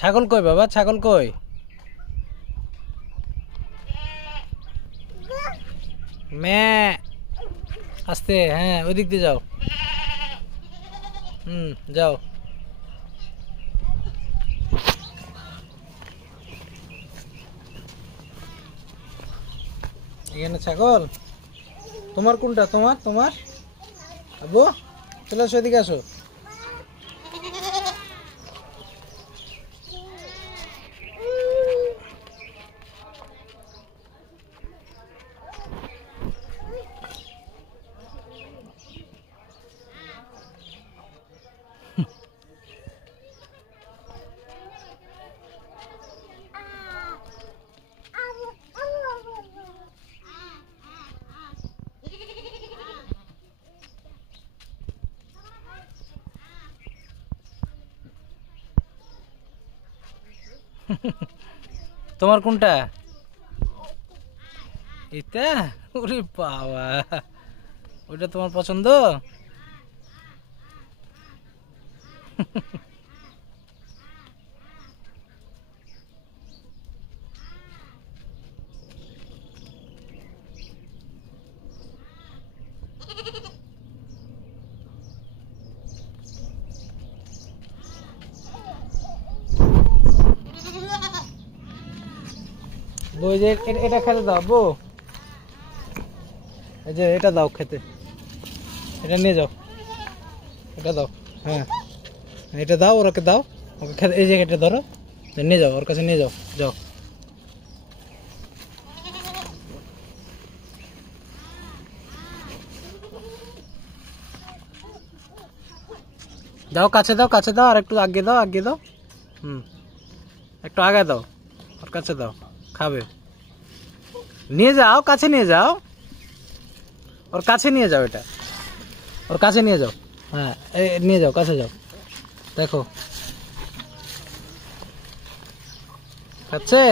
ছাগল কই বাবা, ছাগল কই? মে আস্তে, হ্যাঁ ওই দিক দিয়ে যাও। যাও। এখানে ছাগল। তোমার কোনটা? তোমার তোমার আব্বু চলে আসো, এদিকে আসো। তোমার কোনটা? এটা? ওরে বাবা, ওইটা তোমার পছন্দ? ওই যে এটা খেতে দাও বউ, এই যে এটা দাও খেতে, এটা নিয়ে যাও, এটা দাও। হ্যাঁ এটা দাও, ওকে দাও, ওকে খেতে। এই যে এটা ধরো, নিয়ে যাও, ওর কাছে নিয়ে যাও, যাও। দাও, কাছে দাও, কাছে দাও, আর একটু আগে দাও, আগে দাও। একটু আগে দাও, ওর কাছে দাও, খাবে। নিয়ে যাও, কাছে নিয়ে যাও, ওর কাছে নিয়ে যাও, এটা ওর কাছে নিয়ে যাও। হ্যাঁ নিয়ে যাও, কাছে যাও, দেখো খাচ্ছে।